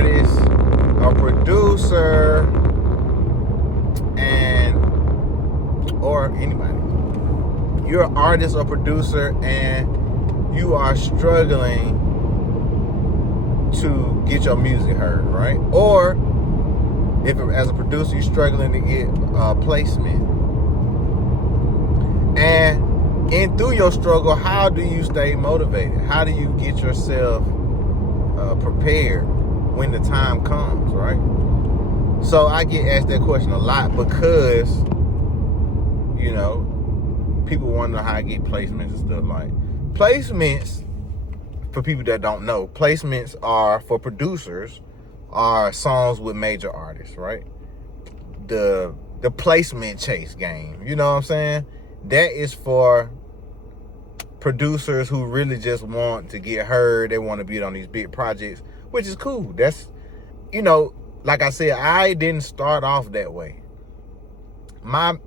artist, a producer, or anybody. You're an artist or producer and you are struggling to get your music heard, right? Or if as a producer you're struggling to get placement. And through your struggle, how do you stay motivated? How do you get yourself prepared when the time comes, right? So I get asked that question a lot because, you know, people want to know how I get placements and stuff. Like, placements, for people that don't know, placements are for producers, are songs with major artists, right? The placement chase game, you know what I'm saying? That is for producers who really just want to get heard. They want to be on these big projects, which is cool. That's, you know, like I said, I didn't start off that way. My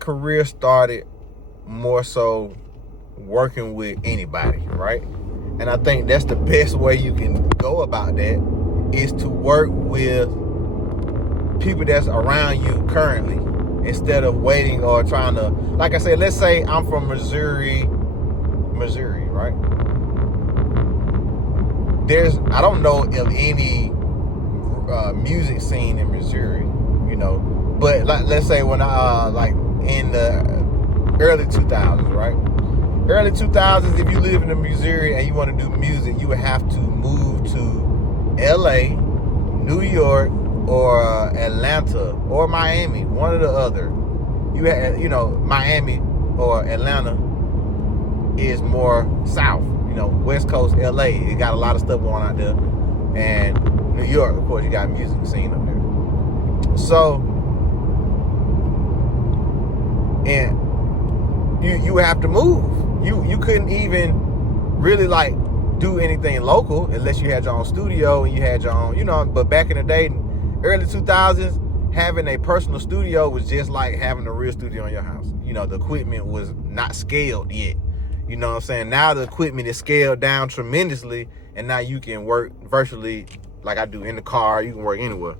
career started more so working with anybody, right? And I think that's the best way you can go about that, is to work with people that's around you currently, instead of waiting or trying to, like I said, let's say I'm from Missouri, right? I don't know of any music scene in Missouri, you know, but let's say when I, like in the early 2000s, right? Early 2000s, if you live in Missouri and you want to do music, you would have to move to LA, New York, or Atlanta, or Miami, one or the other. You had, you know, Miami or Atlanta is more south, you know, West Coast, LA. You got a lot of stuff going out there. And New York, of course, you got a music scene up there. So, and you have to move. You couldn't even really like do anything local unless you had your own studio and you had your own, you know. But back in the day, early 2000s, having a personal studio was just like having a real studio in your house. You know, the equipment was not scaled yet. You know what I'm saying? Now the equipment is scaled down tremendously, and now you can work virtually like I do in the car. You can work anywhere.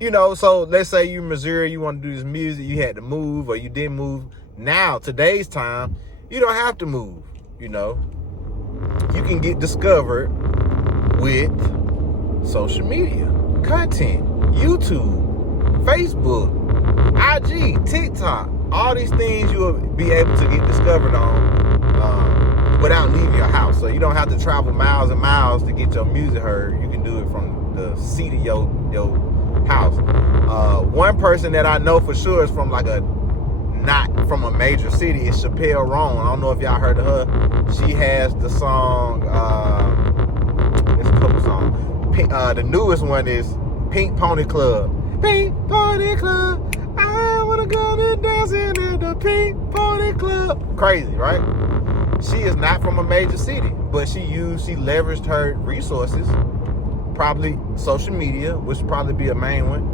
You know, so let's say you're in Missouri, you want to do this music, you had to move or you didn't move. Now, today's time, you don't have to move, you know. You can get discovered with social media, content, YouTube, Facebook, IG, TikTok, all these things you'll be able to get discovered on without leaving your house. So you don't have to travel miles and miles to get your music heard. You can do it from the seat of your house. One person that I know for sure is from not from a major city is Chappelle Roan. I don't know if y'all heard of her. She has the song, it's a couple songs. The newest one is Pink Pony Club. Pink Pony Club, I wanna go to dancing at the Pink Pony Club. Crazy, right? She is not from a major city, but she leveraged her resources, probably social media, which would probably be a main one,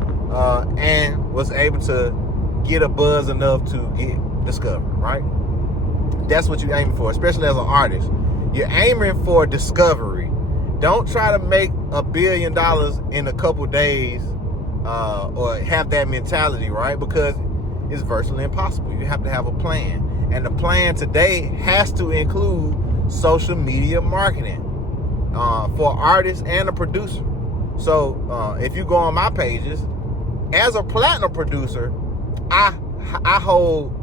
and was able to get a buzz enough to get discovered, right? That's what you're aiming for, especially as an artist. You're aiming for discovery. Don't try to make $1 billion in a couple days, or have that mentality, right? Because it's virtually impossible. You have to have a plan. And the plan today has to include social media marketing for artists and a producer. So if you go on my pages, as a platinum producer, I hold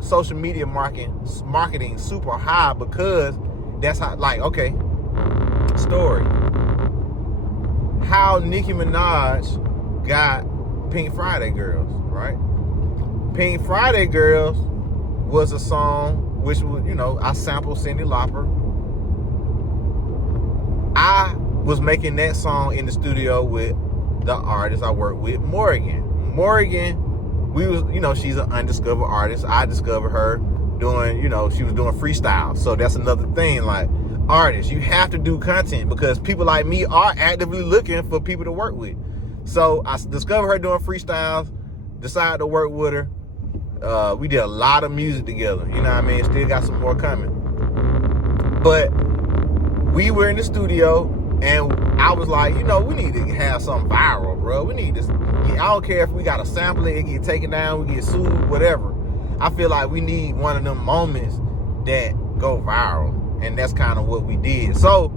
social media marketing super high, because that's how, like, okay, story. How Nicki Minaj got Pink Friday Girls, right? Pink Friday Girls was a song which was, you know, I sampled Cyndi Lauper. I was making that song in the studio with the artist I work with, Morgan, we was, you know, she's an undiscovered artist. I discovered her doing, you know, she was doing freestyle. So that's another thing, like, artists, you have to do content, because people like me are actively looking for people to work with. So I discovered her doing freestyles, decided to work with her. We did a lot of music together, you know what I mean? Still got some more coming. But we were in the studio, and I was like, you know, we need to have something viral, bro. We need to, I don't care if we got to sample it, get taken down, we get sued, whatever. I feel like we need one of them moments that go viral. And that's kind of what we did. So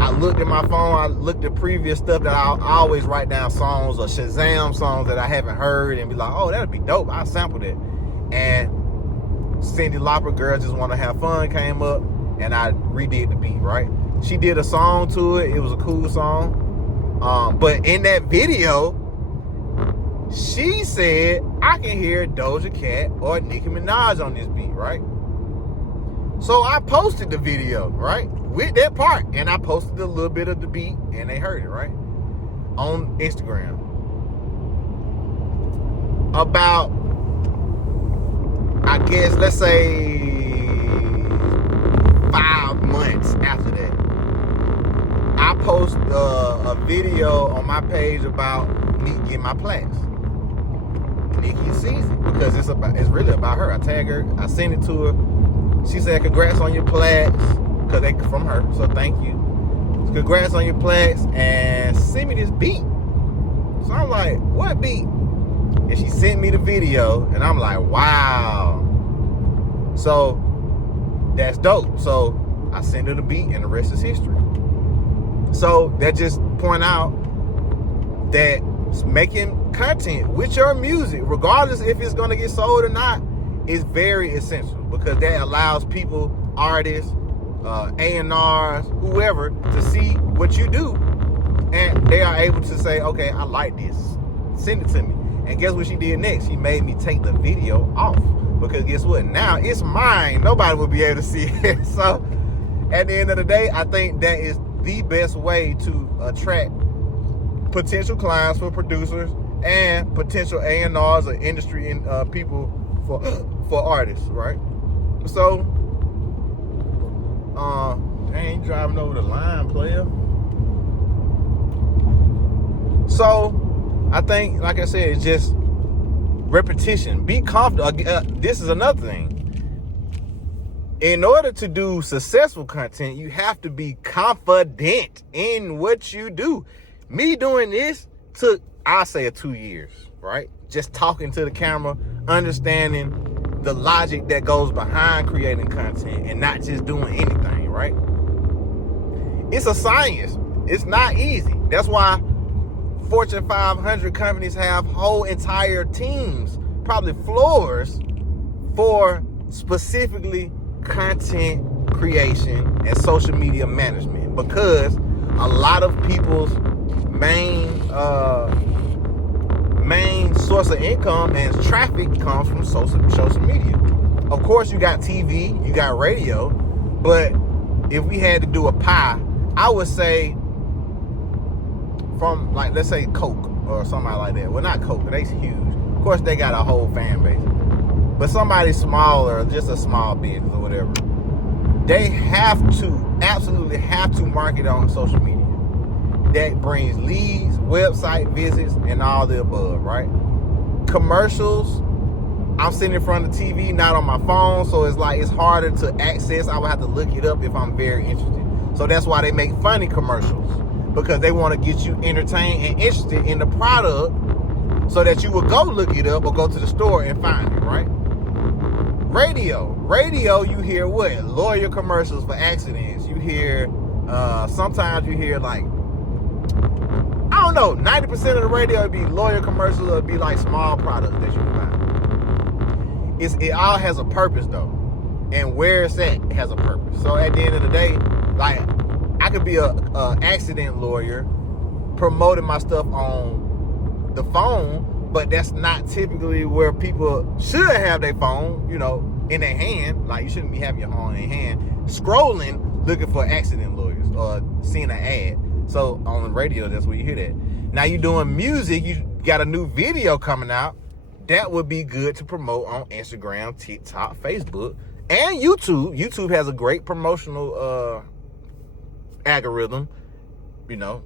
I looked at my phone, I looked at previous stuff that I always write down songs or Shazam songs that I haven't heard and be like, oh, that'd be dope. I'll sample it. And Cyndi Lauper, Girls Just Want to Have Fun, came up, and I redid the beat, right? She did a song to it. It was a cool song. But in that video, she said, I can hear Doja Cat or Nicki Minaj on this beat, right? So I posted the video, right, with that part, and I posted a little bit of the beat, and they heard it, right, on Instagram. About, I guess, let's say 5 months after that, I posted a video on my page about me getting my plaques. Nikki sees it because it's really about her. I tag her, I send it to her. She said, congrats on your plaques, because they from her, so thank you. Congrats on your plaques, and send me this beat. So I'm like, what beat? And she sent me the video, and I'm like, wow. So that's dope. So I sent her the beat, and the rest is history. So that just point out that making content with your music, regardless if it's going to get sold or not, is very essential, because that allows people, artists, A&Rs, whoever, to see what you do, and they are able to say, okay, I like this, send it to me. And guess what she did next? She made me take the video off, because guess what? Now it's mine. Nobody will be able to see it. So at the end of the day, I think that is the best way to attract potential clients for producers and potential A&Rs or industry people for artists, right? So, I ain't driving over the line, player. So, I think, like I said, it's just repetition. Be confident. This is another thing. In order to do successful content, you have to be confident in what you do. Me doing this took, I say, 2 years, right? Just talking to the camera, understanding the logic that goes behind creating content and not just doing anything, right? It's a science. It's not easy. That's why Fortune 500 companies have whole entire teams, probably floors, for specifically content creation and social media management, because a lot of people's main source of income and traffic comes from social media. Of course, you got TV, you got radio, but if we had to do a pie, I would say from, like, let's say Coke or somebody like that. Well, not Coke, they're huge. Of course, they got a whole fan base. But somebody smaller, just a small business or whatever, they absolutely have to market on social media. That brings leads, website visits, and all the above, right? Commercials, I'm sitting in front of the TV, not on my phone, so it's like it's harder to access. I would have to look it up if I'm very interested. So that's why they make funny commercials, because they want to get you entertained and interested in the product so that you will go look it up or go to the store and find it, right? Radio, you hear what? Lawyer commercials for accidents. You hear, sometimes you hear, like, I don't know, 90% of the radio would be lawyer commercials, or it'd be like small products that you can buy. It all has a purpose, though. And where it's at has a purpose. So at the end of the day, like, I could be a accident lawyer promoting my stuff on the phone, but that's not typically where people should have their phone, you know, in their hand. Like, you shouldn't be having your phone in your hand, scrolling, looking for accident lawyers or seeing an ad. So on the radio, that's where you hear that. Now you're doing music, you got a new video coming out. That would be good to promote on Instagram, TikTok, Facebook, and YouTube. YouTube has a great promotional algorithm, you know.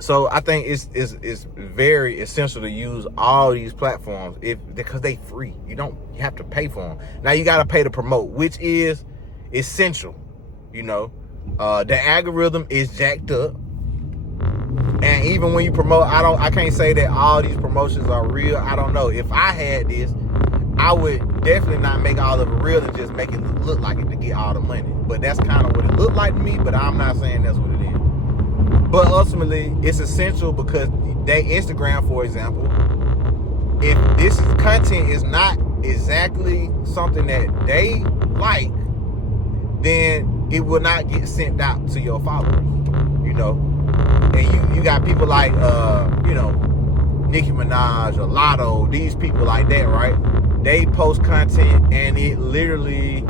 So I think it's very essential to use all these platforms because they free. You have to pay for them. Now you got to pay to promote, which is essential. You know, the algorithm is jacked up. And even when you promote, I can't say that all these promotions are real. I don't know. If I had this, I would definitely not make all of it real and just make it look like it to get all the money. But that's kind of what it looked like to me, but I'm not saying that's what it is. But ultimately, it's essential because they Instagram, for example, if this content is not exactly something that they like, then it will not get sent out to your followers, you know. And you got people like, you know, Nicki Minaj or Lotto, these people like that, right? They post content and it literally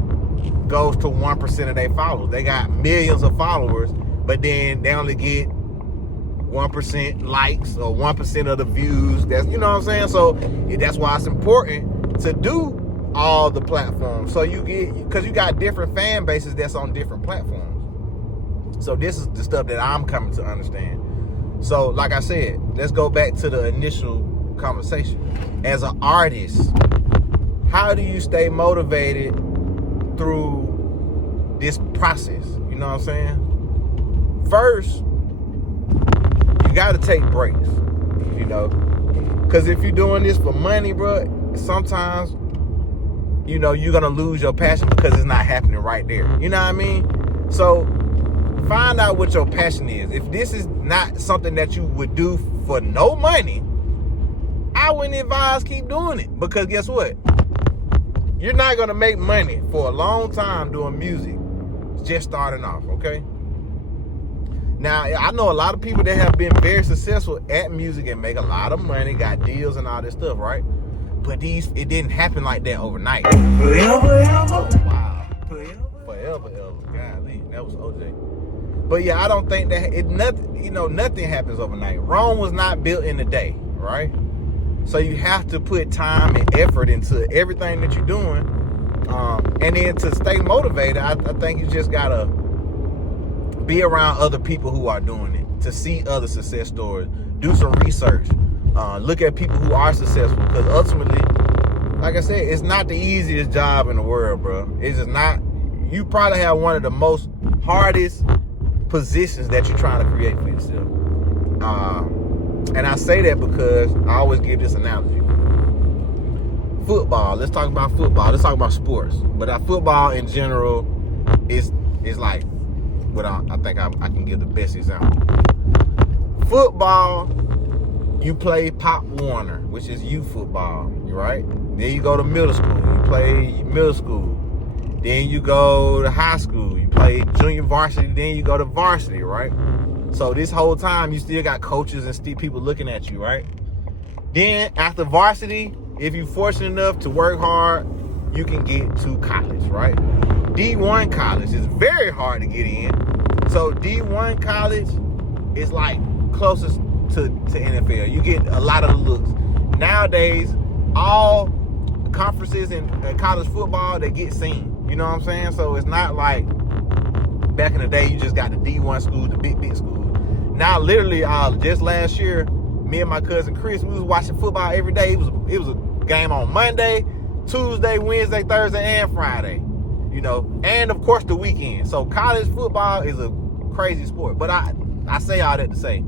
goes to 1% of their followers. They got millions of followers, but then they only get 1% likes or 1% of the views. That's, you know what I'm saying? So that's why it's important to do all the platforms. So you get, because you got different fan bases that's on different platforms. So this is the stuff that I'm coming to understand. So like I said, let's go back to the initial conversation. As an artist, how do you stay motivated through this process? You know what I'm saying? First, you got to take breaks, you know, because if you're doing this for money, bro, sometimes, you know, you're going to lose your passion because it's not happening right there. You know what I mean? So find out what your passion is. If this is not something that you would do for no money, I wouldn't advise keep doing it, because guess what? You're not going to make money for a long time doing music just starting off, okay? Now, I know a lot of people that have been very successful at music and make a lot of money, got deals and all this stuff, right? But it didn't happen like that overnight. Forever. Wow. Forever. Golly, that was OJ. But yeah, I don't think that nothing happens overnight. Rome was not built in a day, right? So you have to put time and effort into everything that you're doing. And then to stay motivated, I think you just gotta be around other people who are doing it, to see other success stories, do some research, look at people who are successful, because ultimately, like I said, it's not the easiest job in the world, bro. It's just not. You probably have one of the most hardest positions that you're trying to create for yourself. And I say that because I always give this analogy. Football, let's talk about football. Let's talk about sports. But football in general is like, what I think I can give the best example. Football, you play Pop Warner, which is youth football, right? Then you go to middle school, you play middle school. Then you go to high school, you play junior varsity, then you go to varsity, right? So this whole time, you still got coaches and still people looking at you, right? Then after varsity, if you're fortunate enough to work hard, you can get to college, right? D1 college is very hard to get in. So D1 college is like closest to NFL. You get a lot of the looks. Nowadays, all conferences in college football, they get seen. You know what I'm saying? So it's not like back in the day, you just got the D1 schools, the big schools. Now, literally, just last year, me and my cousin Chris, we was watching football every day. It was a game on Monday, Tuesday, Wednesday, Thursday, and Friday. You know, and of course the weekend. So college football is a crazy sport. But I say all that to say.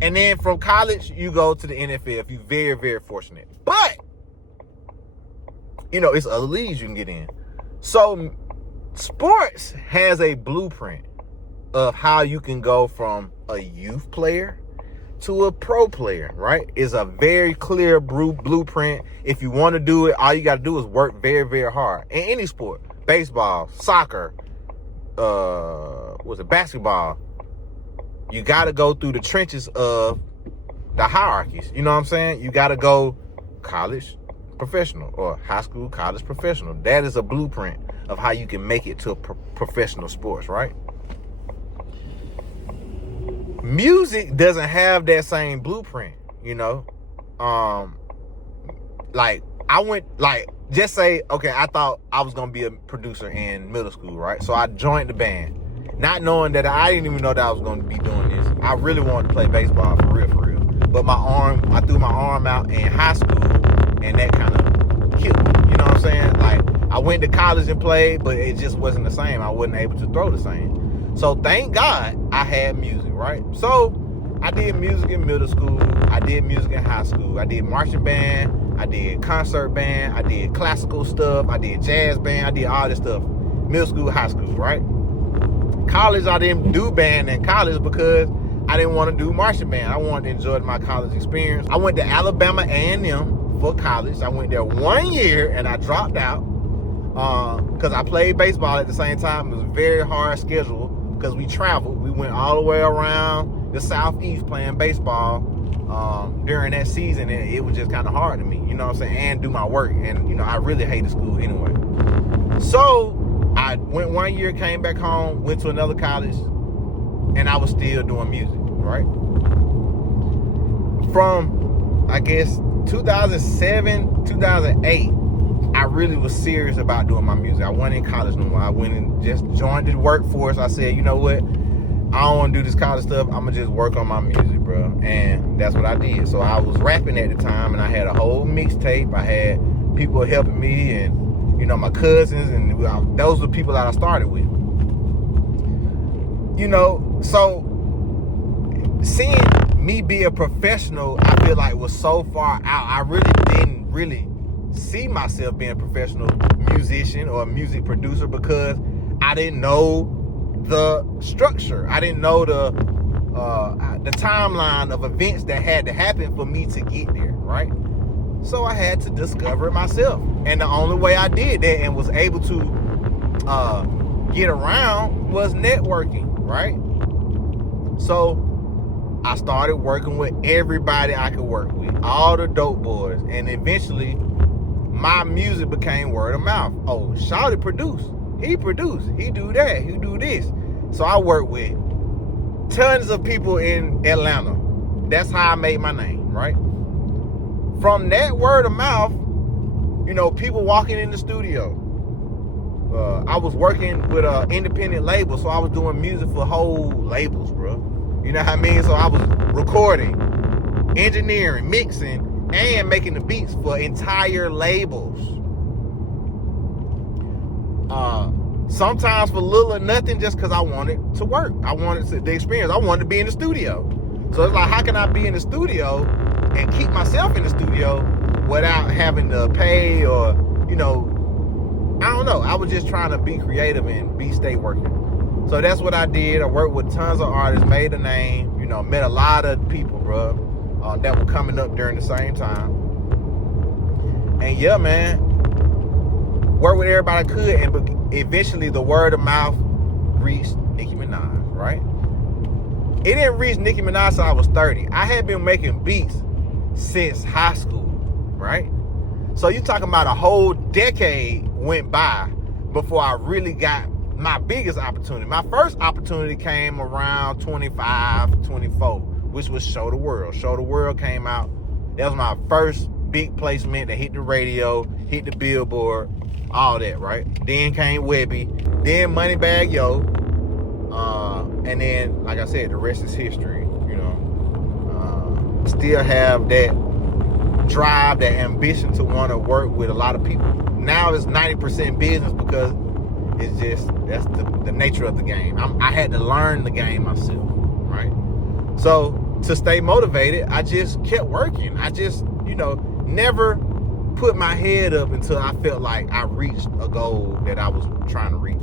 And then from college, you go to the NFL if you're very, very fortunate. But, you know, it's other leagues you can get in. So sports has a blueprint of how you can go from a youth player to a pro player, right? It's a very clear blueprint. If you want to do it, all you got to do is work very, very hard. In any sport, baseball, soccer, basketball, you got to go through the trenches of the hierarchies. You know what I'm saying? You got to go college, professional, or high school, college, professional. That is a blueprint of how you can make it to professional sports, right? Music doesn't have that same blueprint, you know. Just say, okay, I thought I was gonna be a producer in middle school, right? So I joined the band, not knowing that I didn't even know that I was gonna be doing this. I really wanted to play baseball for real. But I threw my arm out in high school, and that kind of killed me. You know what I'm saying? Like, I went to college and played, but it just wasn't the same. I wasn't able to throw the same. So thank God I had music, right? So I did music in middle school. I did music in high school. I did marching band. I did concert band. I did classical stuff. I did jazz band. I did all this stuff. Middle school, high school, right? College, I didn't do band in college because I didn't want to do marching band. I wanted to enjoy my college experience. I went to Alabama A&M for college. I went there 1 year and I dropped out because I played baseball at the same time. It was a very hard schedule because we traveled. We went all the way around the Southeast playing baseball during that season, and it was just kind of hard to me, you know what I'm saying, and do my work. And, you know, I really hated school anyway. So I went 1 year, came back home, went to another college, and I was still doing music, right? From, I guess, 2007, 2008, I really was serious about doing my music. I wasn't in college no more. I went and just joined the workforce. I said, you know what? I don't want to do this college stuff. I'm going to just work on my music, bro. And that's what I did. So I was rapping at the time, and I had a whole mixtape. I had people helping me, and, you know, my cousins, and those were people that I started with. You know, so seeing me be a professional, I feel like was so far out. I really didn't see myself being a professional musician or a music producer because I didn't know the structure. I didn't know the timeline of events that had to happen for me to get there, right? So I had to discover it myself. And the only way I did that and was able to get around was networking, right? So I started working with everybody I could work with, all the dope boys, and eventually my music became word of mouth. Oh, Shawty produced. He produced. He do that. He do this. So I work with tons of people in Atlanta. That's how I made my name, right? From that word of mouth, you know, people walking in the studio. I was working with an independent label, so I was doing music for whole labels, bro. You know what I mean? So I was recording, engineering, mixing, and making the beats for entire labels. Sometimes for little or nothing, just because I wanted to work. I wanted the experience. I wanted to be in the studio. So it's like, how can I be in the studio and keep myself in the studio without having to pay or, you know, I don't know. I was just trying to be creative and stay working. So that's what I did. I worked with tons of artists, made a name, you know, met a lot of people, bro, that were coming up during the same time. And yeah, man, worked with everybody I could, and eventually the word of mouth reached Nicki Minaj, right? It didn't reach Nicki Minaj until I was 30. I had been making beats since high school, right? So you talking about a whole decade went by before I really got my biggest opportunity. My first opportunity came around 25, 24, which was Show the World. Show the World came out. That was my first big placement that hit the radio, hit the billboard, all that, right? Then came Webby, then Moneybag Yo, and then, like I said, the rest is history, you know. Still have that drive, that ambition to want to work with a lot of people. Now it's 90% business because it's just, that's the nature of the game. I had to learn the game myself, right? So to stay motivated, I just kept working. I just, you know, never put my head up until I felt like I reached a goal that I was trying to reach.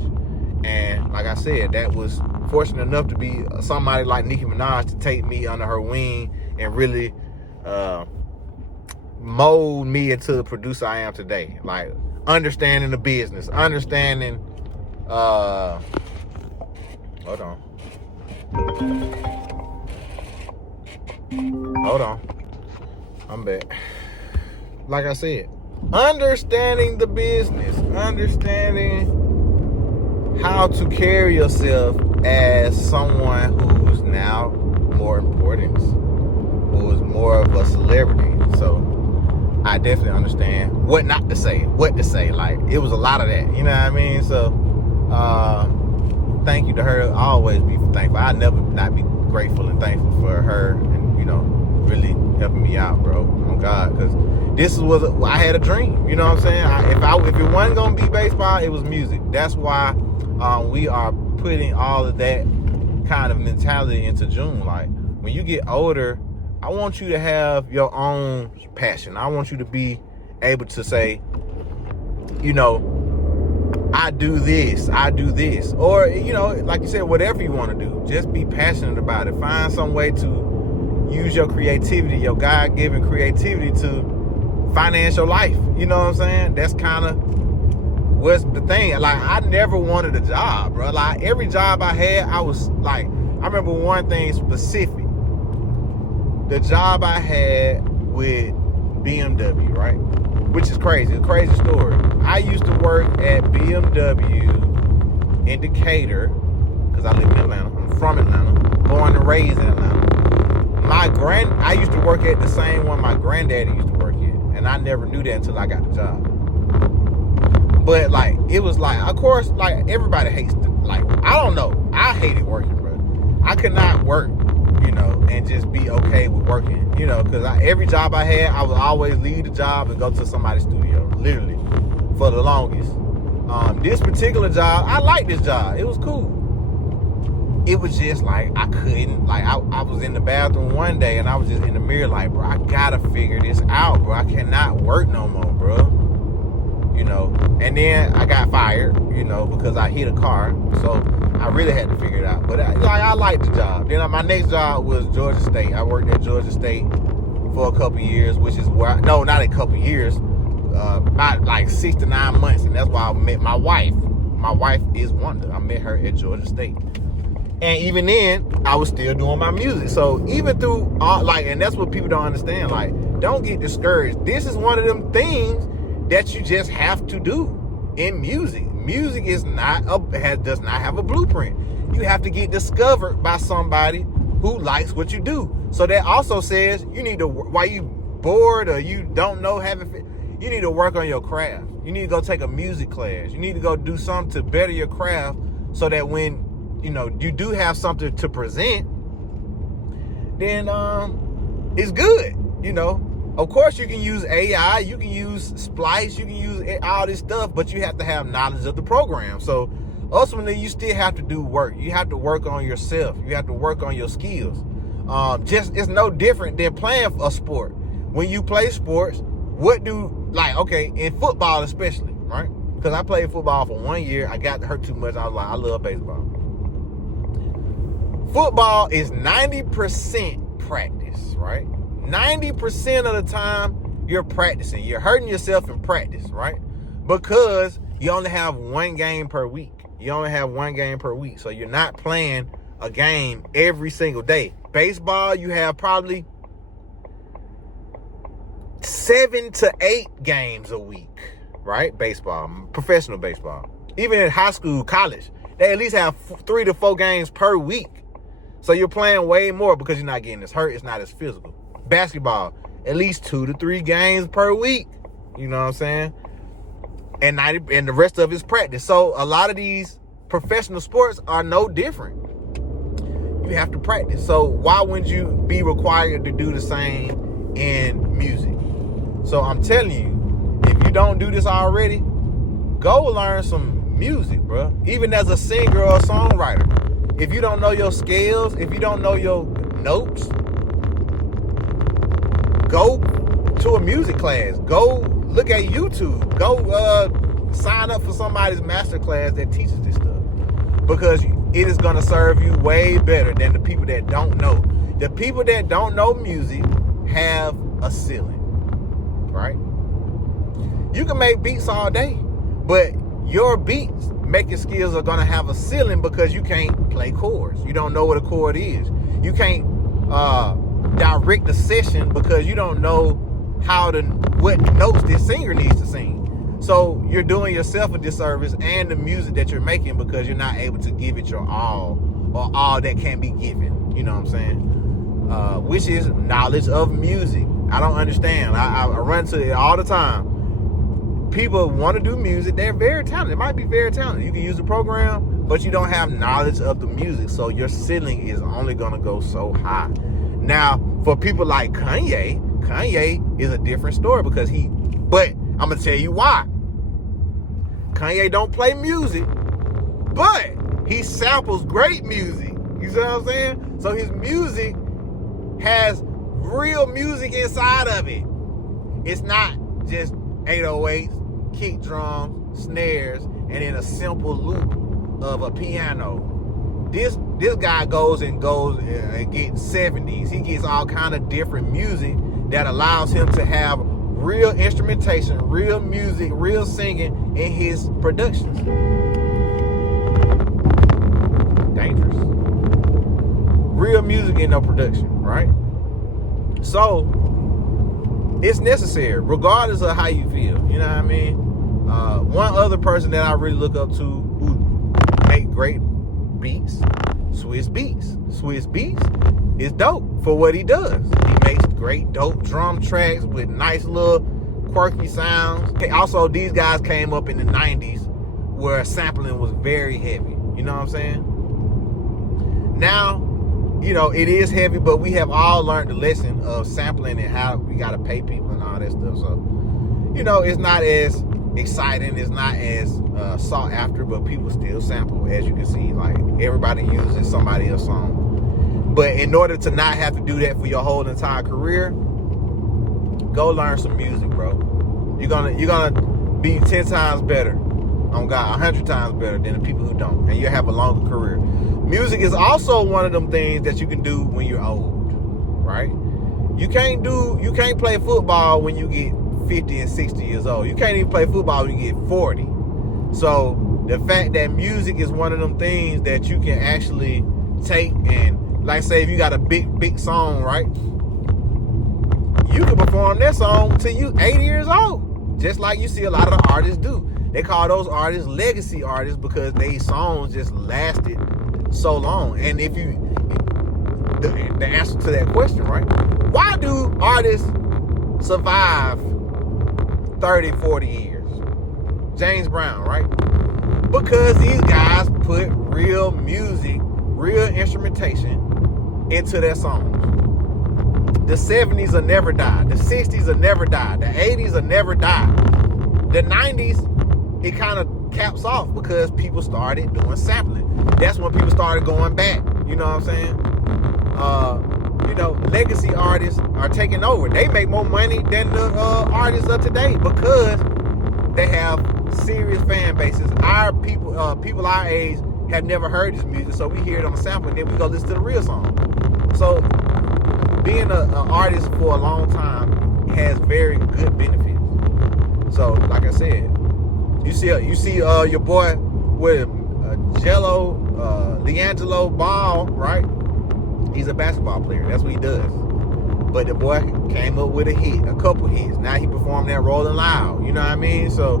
And like I said, that was fortunate enough to be somebody like Nicki Minaj to take me under her wing and really mold me into the producer I am today. Like understanding the business, understanding, hold on, I'm back. Like I said, understanding the business, understanding how to carry yourself as someone who's now more important, who is more of a celebrity. So I definitely understand what not to say, what to say. Like, it was a lot of that, you know what I mean? So thank you to her. I always be thankful. I never not be grateful and thankful for her, and, you know, really helping me out, bro. Oh God, because this was I had a dream. You know what I'm saying? If it wasn't gonna be baseball, it was music. That's why we are putting all of that kind of mentality into June. Like, when you get older, I want you to have your own passion. I want you to be able to say, you know, I do this, or, you know, like you said, whatever you want to do, just be passionate about it. Find some way to use your creativity, your God-given creativity, to finance your life. You know what I'm saying? That's kind of what's the thing. Like, I never wanted a job, bro. Like, every job I had, I was like, I remember one thing specific. The job I had with BMW, right? Which is crazy. It's a crazy story. I used to work at BMW in Decatur, because I live in Atlanta. I'm from Atlanta, born and raised in Atlanta. I used to work at the same one my granddaddy used to work at, and I never knew that until I got the job. But like, it was like, of course, like, everybody hates like, I don't know. I hated working, bro. I could not work, you know, and just be okay with working, you know, because every job I had, I would always leave the job and go to somebody's studio, literally, for the longest. This particular job, I liked this job. It was cool. It was just like, I couldn't, like, I was in the bathroom one day and I was just in the mirror like, bro, I gotta figure this out, bro. I cannot work no more, bro. You know, and then I got fired, you know, because I hit a car. So I really had to figure it out. But I liked the job. Then my next job was Georgia State. I worked at Georgia State for a couple years, which is where no, not a couple years, about like 6 to 9 months, and that's why I met my wife. My wife is Wanda. I met her at Georgia State, and even then, I was still doing my music. So even through all, like, and that's what people don't understand. Like, don't get discouraged. This is one of them things that you just have to do in music. Music is does not have a blueprint. You have to get discovered by somebody who likes what you do. So that also says you need to, while you bored or you don't know, you need to work on your craft. You need to go take a music class. You need to go do something to better your craft, so that when, you know, you do have something to present, then it's good, you know. Of course, you can use AI, you can use Splice, you can use all this stuff, but you have to have knowledge of the program. So ultimately, you still have to do work. You have to work on yourself. You have to work on your skills. It's no different than playing a sport. When you play sports, okay, in football especially, right? Because I played football for 1 year. I got hurt too much. I was like, I love baseball. Football is 90% practice, right? 90% of the time you're practicing. You're hurting yourself in practice, right? Because you only have one game per week. So you're not playing a game every single day. Baseball, you have probably 7 to 8 games a week, right? Baseball, professional baseball. Even in high school, college, they at least have 3 to 4 games per week. So you're playing way more because you're not getting as hurt. It's not as physical. Basketball, at least 2 to 3 games per week. You know what I'm saying? And the rest of it's practice. So a lot of these professional sports are no different. You have to practice. So why wouldn't you be required to do the same in music? So I'm telling you, if you don't do this already, go learn some music, bro. Even as a singer or a songwriter. If you don't know your scales, if you don't know your notes, go to a music class. Go look at YouTube. Go sign up for somebody's master class that teaches this stuff. Because it is going to serve you way better than the people that don't know. The people that don't know music have a ceiling, right? You can make beats all day, but your beats making skills are going to have a ceiling because you can't play chords. You don't know what a chord is. You can't direct the session because you don't know what notes this singer needs to sing. So you're doing yourself a disservice and the music that you're making because you're not able to give it your all, or all that can be given. You know what I'm saying? Which is knowledge of music. I don't understand. I run into it all the time. People want to do music. They're very talented. It might be very talented. You can use the program, but you don't have knowledge of the music. So your ceiling is only going to go so high. Now, for people like Kanye is a different story because but I'm gonna tell you why. Kanye don't play music, but he samples great music. You see what I'm saying? So his music has real music inside of it. It's not just 808s, kick drums, snares, and then a simple loop of a piano. This guy goes and gets 70s. He gets all kind of different music that allows him to have real instrumentation, real music, real singing in his productions. Dangerous. Real music in no production, right? So it's necessary, regardless of how you feel. You know what I mean? One other person that I really look up to who make great beats, Swiss Beats. Swiss Beats is dope for what he does. He makes great dope drum tracks with nice little quirky sounds. Also, these guys came up in the 90s where sampling was very heavy. You know what I'm saying? Now, you know, it is heavy, but we have all learned the lesson of sampling and how we got to pay people and all that stuff. So, you know, it's not as exciting, it's not as sought after, but people still sample. As you can see, like, everybody uses somebody else's song. But in order to not have to do that for your whole entire career, go learn some music, bro. You're gonna be 10 times better, on God, 100 times better than the people who don't, and you'll have a longer career. Music is also one of them things that you can do when you're old, right? You can't play football when you get 50 and 60 years old. You can't even play football when you get 40. So the fact that music is one of them things that you can actually take and, like, say if you got a big song, right? You can perform that song till you 80 years old, just like you see a lot of the artists do. They call those artists legacy artists because their songs just lasted so long. And if you, the answer to that question, right? Why do artists survive 30, 40 years? James Brown, right? Because these guys put real music, real instrumentation into their songs. The 70s will never die. The 60s will never die. The 80s will never die. The 90s, it kind of caps off because people started doing sampling. That's when people started going back. You know what I'm saying? You know, legacy artists are taking over. They make more money than the artists of today because they have serious fan bases. Our people our age have never heard this music, so we hear it on the sample and then we go listen to the real song. So being an artist for a long time has very good benefits. So, like I said, you see your boy with LiAngelo Ball, right? He's a basketball player. That's what he does. But the boy came up with a couple hits. Now he performed that Rolling Loud. You know what I mean? So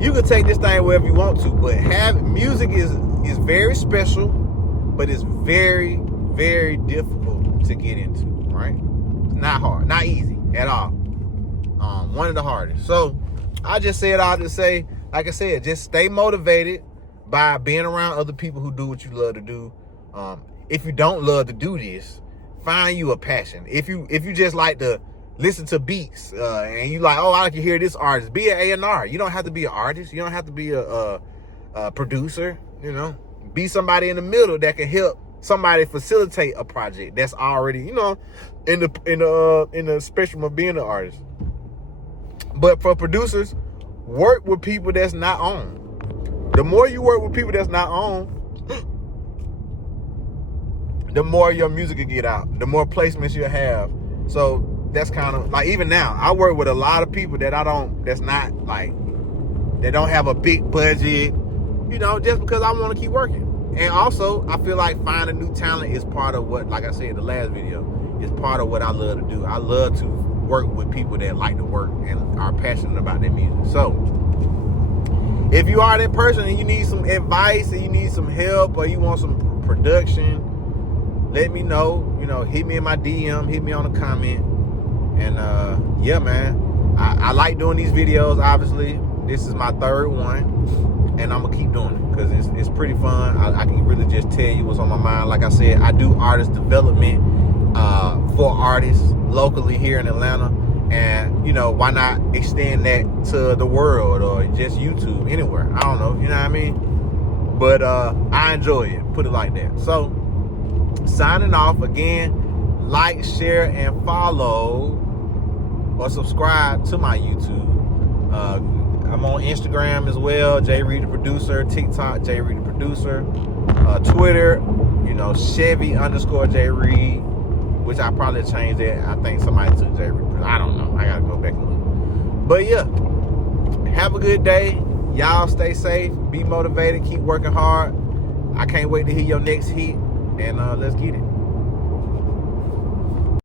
you can take this thing wherever you want to, but music is very special, but it's very, very difficult to get into, right? It's not hard, not easy at all. One of the hardest. So I just said all to say, like I said, just stay motivated by being around other people who do what you love to do. If you don't love to do this, find you a passion. If you just like to listen to beats and you like, oh, I can hear this artist, be an A&R. You don't have to be an artist. You don't have to be a producer. You know, be somebody in the middle that can help somebody facilitate a project that's already, you know, in the spectrum of being an artist. But for producers, work with people that's not on. The more you work with people that's not on, the more your music will get out, the more placements you'll have. So that's kind of like, even now, I work with a lot of people that they don't have a big budget, you know, just because I want to keep working. And also, I feel like finding new talent is part of what, like I said in the last video, is part of what I love to do. I love to work with people that like to work and are passionate about their music. So if you are that person and you need some advice and you need some help or you want some production, let me know. You know, hit me in my DM, hit me on a comment. And yeah, man, I like doing these videos. Obviously, this is my third one, and I'm gonna keep doing it because it's pretty fun. I can really just tell you what's on my mind. Like I said, I do artist development for artists locally here in Atlanta. And, you know, why not extend that to the world or just YouTube, anywhere? I don't know, you know what I mean? But I enjoy it, put it like that. So, signing off again. Like, share, and follow or subscribe to my YouTube. I'm on Instagram as well, J Reed the Producer. TikTok, J Reed the Producer. Twitter, you know, Chevy_J Reed, which I probably changed it. I think somebody took J Reed. I don't know. I gotta go back and look. But yeah, have a good day. Y'all stay safe. Be motivated. Keep working hard. I can't wait to hear your next hit. And let's get it.